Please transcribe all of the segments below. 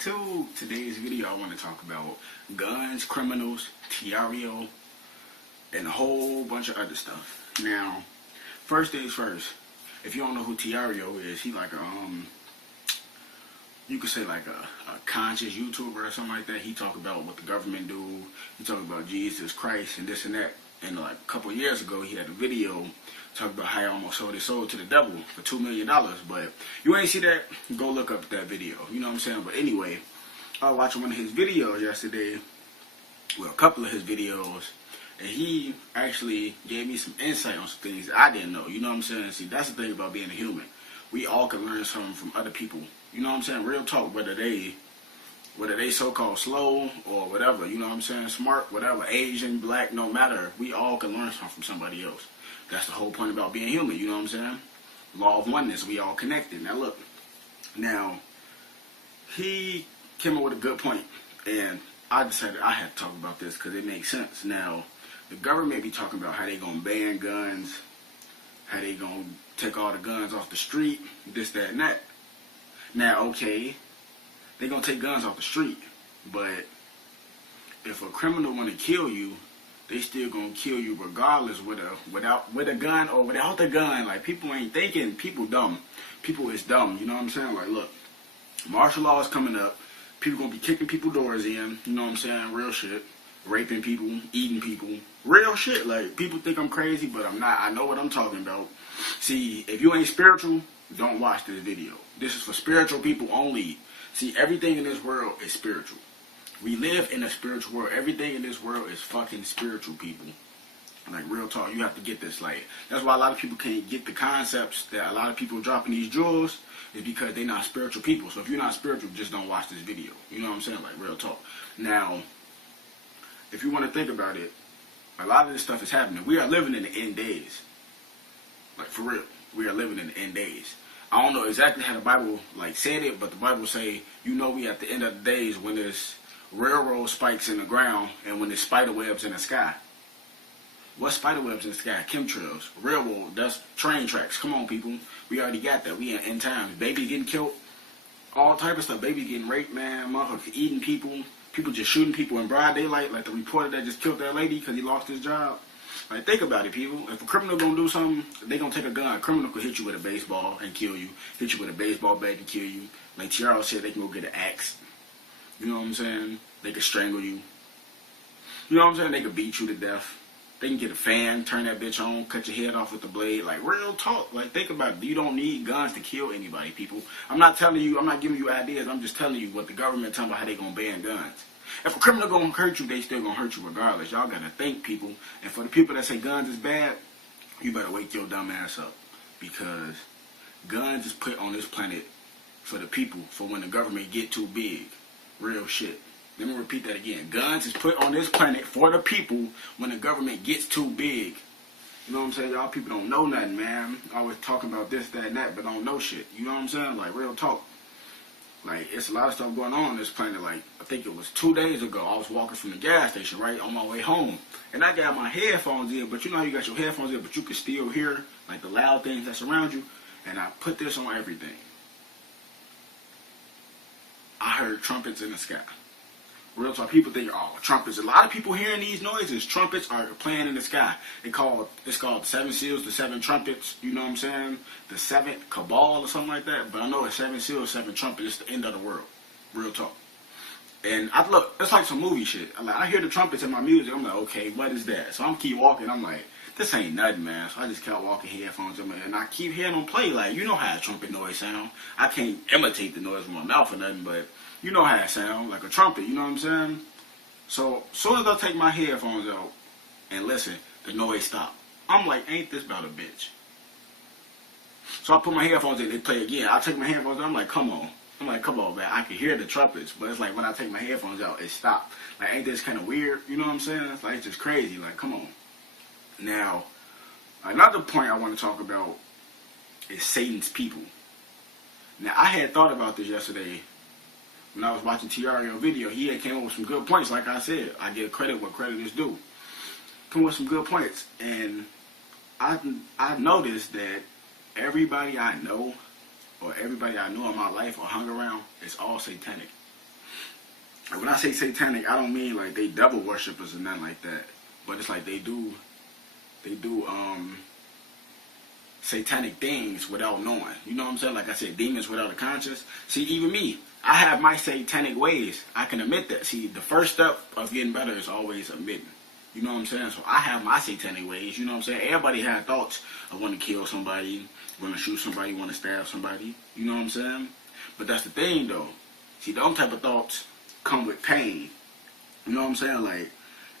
YouTube. Today's video I want to talk about guns, criminals, Tireo, and a whole bunch of other stuff. Now, first things first, if you don't know who Tireo is, he like a you could say like a conscious YouTuber or something like that. He talk about what the government do. He talk about Jesus Christ and this and that. And like a couple of years ago, he had a video talking about how he almost sold his soul to the devil for $2 million. But you ain't see that, go look up that video. You know what I'm saying? But anyway, I was watching one of his videos yesterday. Well, a couple of his videos. And he actually gave me some insight on some things that I didn't know. You know what I'm saying? See, that's the thing about being a human. We all can learn something from other people. You know what I'm saying? Real talk, whether they so-called slow or whatever, you know what I'm saying? Smart, whatever, Asian, black, no matter. We all can learn something from somebody else. That's the whole point about being human, you know what I'm saying? Law of oneness, we all connected. Now look, now, he came up with a good point, and I decided I had to talk about this because it makes sense. Now, the government be talking about how they gonna ban guns, how they gonna take all the guns off the street, this, that, and that. Now, okay, they gonna take guns off the street, but if a criminal wanna kill you, they still gonna kill you regardless with a gun or without the gun. Like, people ain't thinking. People dumb. People is dumb. You know what I'm saying? Like, look, martial law is coming up. People gonna be kicking people doors in. You know what I'm saying? Real shit. Raping people, eating people. Real shit. Like, people think I'm crazy, but I'm not. I know what I'm talking about. See, if you ain't spiritual, don't watch this video. This is for spiritual people only. See, everything in this world is spiritual. We live in a spiritual world. Everything in this world is fucking spiritual, people. Like, real talk, you have to get this. Like, that's why a lot of people can't get the concepts that a lot of people dropping these jewels, is because they're not spiritual people. So if you're not spiritual, just don't watch this video. You know what I'm saying? Like, real talk. Now, if you want to think about it, a lot of this stuff is happening. We are living in the end days. Like, for real. We are living in the end days. I don't know exactly how the Bible, like, said it, but the Bible say, you know, we at the end of the days when there's railroad spikes in the ground and when there's spider webs in the sky. What spider webs in the sky? Chemtrails. Railroad, that's train tracks. Come on, people. We already got that. We in end times. Babies getting killed. All type of stuff. Babies getting raped, man. Motherfuckers eating people. People just shooting people in broad daylight. Like the reporter that just killed that lady because he lost his job. Like, think about it, people. If a criminal gonna do something, they gonna take a gun. A criminal could hit you with a baseball and kill you. Hit you with a baseball bat and kill you. Like Tireo said, they can go get an axe. You know what I'm saying? They could strangle you. You know what I'm saying? They could beat you to death. They can get a fan, turn that bitch on, cut your head off with the blade. Like, real talk. Like, think about it. You don't need guns to kill anybody, people. I'm not telling you, I'm not giving you ideas. I'm just telling you what the government telling about how they gonna ban guns. If a criminal gonna hurt you, they still gonna hurt you regardless. Y'all gotta think, people. And for the people that say guns is bad, you better wake your dumb ass up. Because guns is put on this planet for the people, for when the government get too big. Real shit. Let me repeat that again. Guns is put on this planet for the people when the government gets too big. You know what I'm saying? Y'all people don't know nothing, man. Always talking about this, that, and that, but don't know shit. You know what I'm saying? Like, real talk. Like, it's a lot of stuff going on this planet. Like, I think it was 2 days ago, I was walking from the gas station, right, on my way home. And I got my headphones in, but you know how you got your headphones in, but you can still hear, like, the loud things that's around you. And I put this on everything. I heard trumpets in the sky. Real talk, people think, oh, trumpets. A lot of people hearing these noises. Trumpets are playing in the sky. It's called the 7 seals, the 7 trumpets. You know what I'm saying? The 7th cabal or something like that. But I know it's 7 seals, 7 trumpets. It's the end of the world. Real talk. And look, it's like some movie shit. I hear the trumpets in my music. I'm like, okay, what is that? So I'm keep walking. I'm like, this ain't nothing, man. So I just kept walking, headphones in, and I keep hearing them play. Like, you know how a trumpet noise sound. I can't imitate the noise with my mouth or nothing, but you know how it sound, like a trumpet, you know what I'm saying? So, soon as I take my headphones out and listen, the noise stop. I'm like, ain't this about a bitch? So I put my headphones in, they play again. I take my headphones out, I'm like, come on. I'm like, come on, man. I can hear the trumpets, but it's like when I take my headphones out, it stopped. Like, ain't this kind of weird? You know what I'm saying? It's like, it's just crazy. Like, come on. Now, another point I want to talk about is Satan's people. Now, I had thought about this yesterday. When I was watching Tireo video, he had came up with some good points. Like I said, I give credit where credit is due. Come with some good points, and I've noticed that everybody I know, or everybody I knew in my life or hung around, is all satanic. When I say satanic, I don't mean like they devil worshippers or nothing like that. But it's like they do satanic things without knowing. You know what I'm saying? Like I said, demons without a conscience. See, even me, I have my satanic ways. I can admit that. See, the first step of getting better is always admitting. You know what I'm saying? So I have my satanic ways. You know what I'm saying? Everybody had thoughts of want to kill somebody, want to shoot somebody, want to stab somebody. You know what I'm saying? But that's the thing, though. See, those type of thoughts come with pain. You know what I'm saying? Like,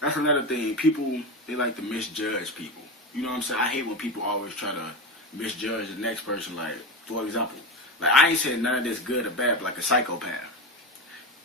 that's another thing. People, they like to misjudge people. You know what I'm saying? I hate when people always try to misjudge the next person. Like, for example, like I ain't saying none of this good or bad, but like a psychopath.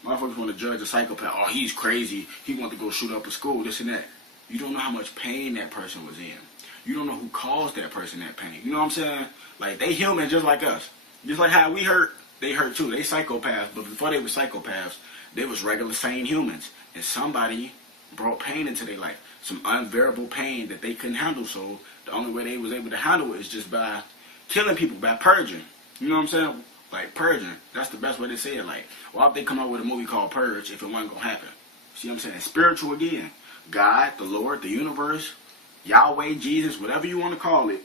Motherfuckers want to judge a psychopath. Oh, he's crazy. He want to go shoot up a school, this and that. You don't know how much pain that person was in. You don't know who caused that person that pain. You know what I'm saying? Like, they human just like us. Just like how we hurt, they hurt too. They psychopaths, but before they were psychopaths, they was regular sane humans. And somebody brought pain into their life. Some unbearable pain that they couldn't handle. So the only way they was able to handle it is just by killing people, by purging. You know what I'm saying? Like, purging. That's the best way to say it. Like, why would they come out with a movie called Purge if it wasn't going to happen? See what I'm saying? Spiritual again. God, the Lord, the universe, Yahweh, Jesus, whatever you want to call it,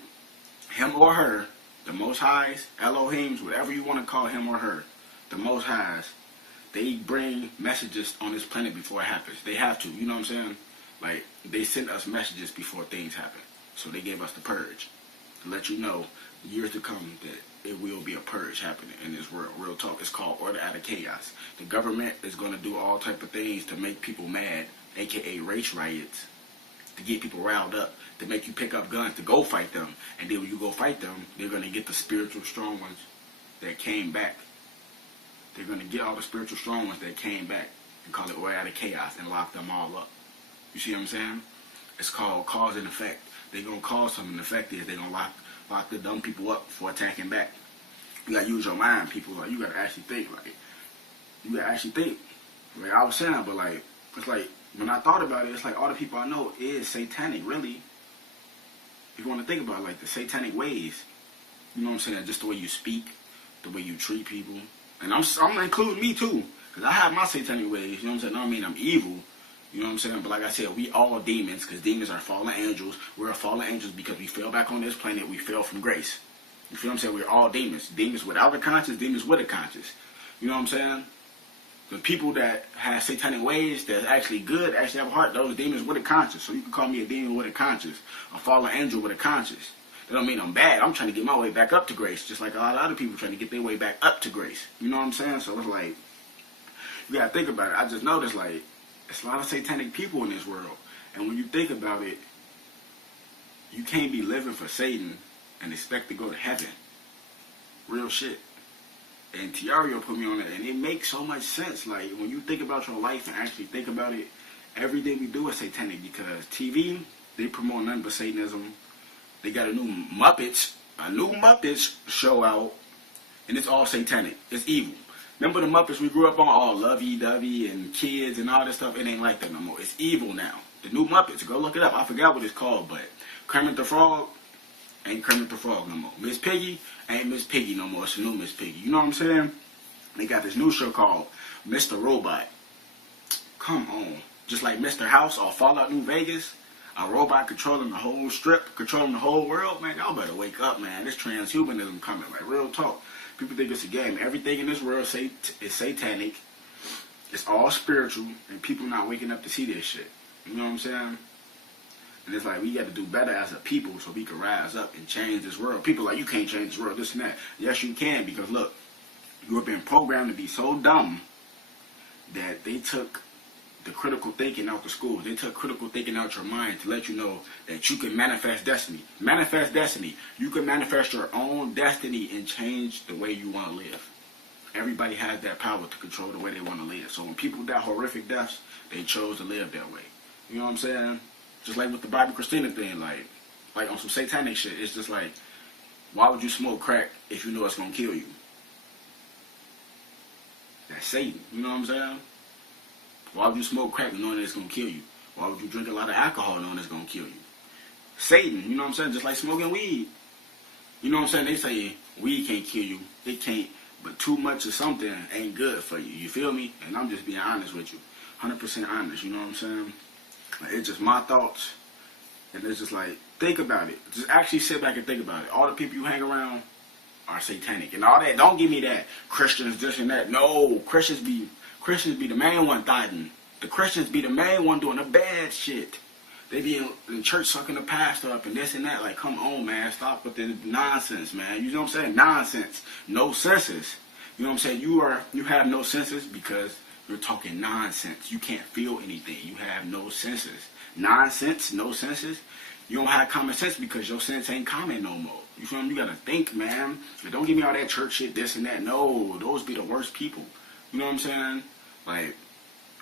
him or her, the Most Highs, Elohims, whatever you want to call him or her, the Most Highs, they bring messages on this planet before it happens. They have to, you know what I'm saying? Like, they send us messages before things happen. So they gave us the purge to let you know, years to come, that it will be a purge happening in this world. Real talk. It's called order out of chaos. The government is going to do all type of things to make people mad, aka race riots, to get people riled up, to make you pick up guns to go fight them. And then when you go fight them, they're going to get the spiritual strong ones that came back. They're going to get all the spiritual strong ones that came back and call it order out of chaos and lock them all up. You see what I'm saying? It's called cause and effect. They're going to cause something. The effect is they're going to lock the dumb people up for attacking back. You got to use your mind, people. Like, you got to actually think. Like, you got to actually think. Like I was saying, but like, it's like, when I thought about it, it's like all the people I know is satanic, really. If you want to think about it, like the satanic ways. You know what I'm saying? Just the way you speak, the way you treat people. And I'm including me too. Because I have my satanic ways. You know what I'm saying? I don't mean I'm evil. You know what I'm saying? But like I said, we all demons, because demons are fallen angels. We're fallen angels because we fell back on this planet. We fell from grace. You feel what I'm saying? We're all demons. Demons without a conscience, demons with a conscience. You know what I'm saying? The people that have satanic ways, that's actually good, actually have a heart, those demons with a conscience. So you can call me a demon with a conscience, a fallen angel with a conscience. That don't mean I'm bad. I'm trying to get my way back up to grace, just like a lot of other people trying to get their way back up to grace. You know what I'm saying? So it's like, you gotta think about it. I just noticed, like, there's a lot of satanic people in this world. And when you think about it, you can't be living for Satan and expect to go to heaven. Real shit. And Tireo put me on it, and it makes so much sense. Like, when you think about your life and actually think about it, everything we do is satanic, because TV, they promote nothing but Satanism. They got a new Muppets show out, and it's all satanic. It's evil. Remember the Muppets we grew up on, all lovey-dovey and kids and all this stuff? It ain't like that no more. It's evil now. The new Muppets, go look it up. I forgot what it's called, but Kermit the Frog ain't Kermit the Frog no more. Miss Piggy ain't Miss Piggy no more. It's a new Miss Piggy. You know what I'm saying? They got this new show called Mr. Robot. Come on. Just like Mr. House or Fallout New Vegas, a robot controlling the whole strip, controlling the whole world. Man, y'all better wake up, man. This transhumanism coming. Like, real talk. People think it's a game. Everything in this world is satanic. It's all spiritual, and people not waking up to see this shit. You know what I'm saying? And it's like, we got to do better as a people so we can rise up and change this world. People are like, you can't change this world, this and that. Yes, you can, because look, you have been programmed to be so dumb that they took the critical thinking out the schools. They took critical thinking out your mind to let you know that you can manifest destiny. Manifest destiny. You can manifest your own destiny and change the way you want to live. Everybody has that power to control the way they want to live. So when people die horrific deaths, they chose to live that way. You know what I'm saying? Just like with the Bobby Christina thing, like on some satanic shit. It's just like, why would you smoke crack if you know it's going to kill you? That's Satan. You know what I'm saying? Why would you smoke crack knowing it's going to kill you? Why would you drink a lot of alcohol knowing it's going to kill you? Satan, you know what I'm saying? Just like smoking weed. You know what I'm saying? They say weed can't kill you. It can't But too much of something ain't good for you. You feel me? And I'm just being honest with you. 100% honest, you know what I'm saying? Like, it's just my thoughts. And it's just like, think about it. Just actually sit back and think about it. All the people you hang around are satanic. And all that. Don't give me that. Christians, this and that. No. Christians be the main one thotting. The Christians be the main one doing the bad shit. They be in church sucking the pastor up and this and that. Like, come on, man. Stop with the nonsense, man. You know what I'm saying? Nonsense. No senses. You know what I'm saying? You have no senses because you're talking nonsense. You can't feel anything. You have no senses. Nonsense, no senses. You don't have common sense because your sense ain't common no more. You feel me? You gotta think, man. But don't give me all that church shit, this and that. No, those be the worst people. You know what I'm saying? Like,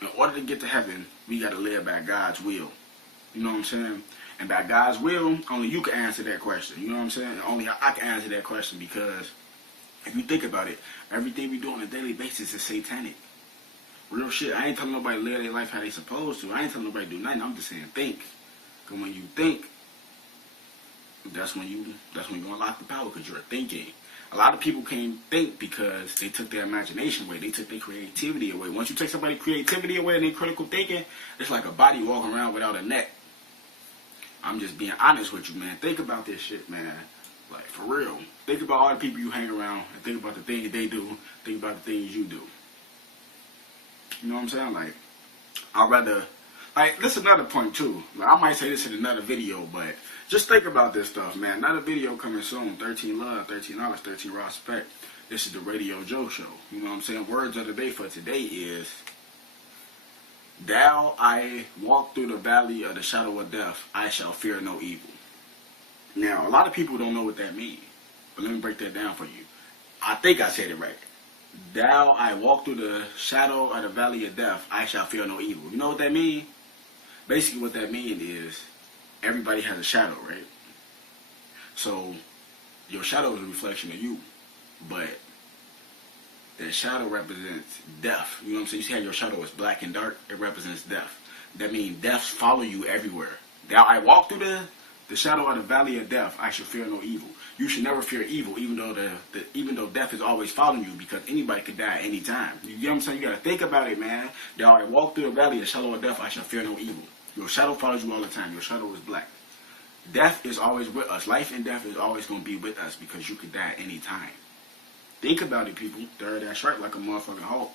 in order to get to heaven, we gotta live by God's will. You know what I'm saying? And by God's will, only you can answer that question. You know what I'm saying? Only I can answer that question because if you think about it, everything we do on a daily basis is satanic. Real shit. I ain't telling nobody to live their life how they supposed to. I ain't telling nobody to do nothing. I'm just saying think. Because when you think, that's when you unlock the power because you're thinking. A lot of people can't think because they took their imagination away. They took their creativity away. Once you take somebody's creativity away and their critical thinking, it's like a body walking around without a neck. I'm just being honest with you, man. Think about this shit, man. Like, for real. Think about all the people you hang around and think about the things they do. Think about the things you do. You know what I'm saying? Like, I'd rather... Like, this is another point, too. Like, I might say this in another video, but just think about this stuff, man. Another video coming soon. 13 Love, $13, 13 Respect. This is the Radio Joe Show. You know what I'm saying? Words of the day for today is... Thou I walk through the valley of the shadow of death, I shall fear no evil. Now, a lot of people don't know what that means. But let me break that down for you. I think I said it right. Thou I walk through the shadow of the valley of death, I shall fear no evil. You know what that means? Basically what that means is everybody has a shadow, right? So your shadow is a reflection of you. But that shadow represents death. You know what I'm saying? You see how your shadow is black and dark? It represents death. That means death follow you everywhere. Thou I walk through the shadow of the valley of death, I shall fear no evil. You should never fear evil, even though death is always following you, because anybody could die at any time. You get what I'm saying? You gotta think about it, man. Thou I walk through the valley of the shadow of death, I shall fear no evil. Your shadow follows you all the time. Your shadow is black. Death is always with us. Life and death is always gonna be with us because you could die at any time. Think about it, people. Third that strike like a motherfucking Hulk.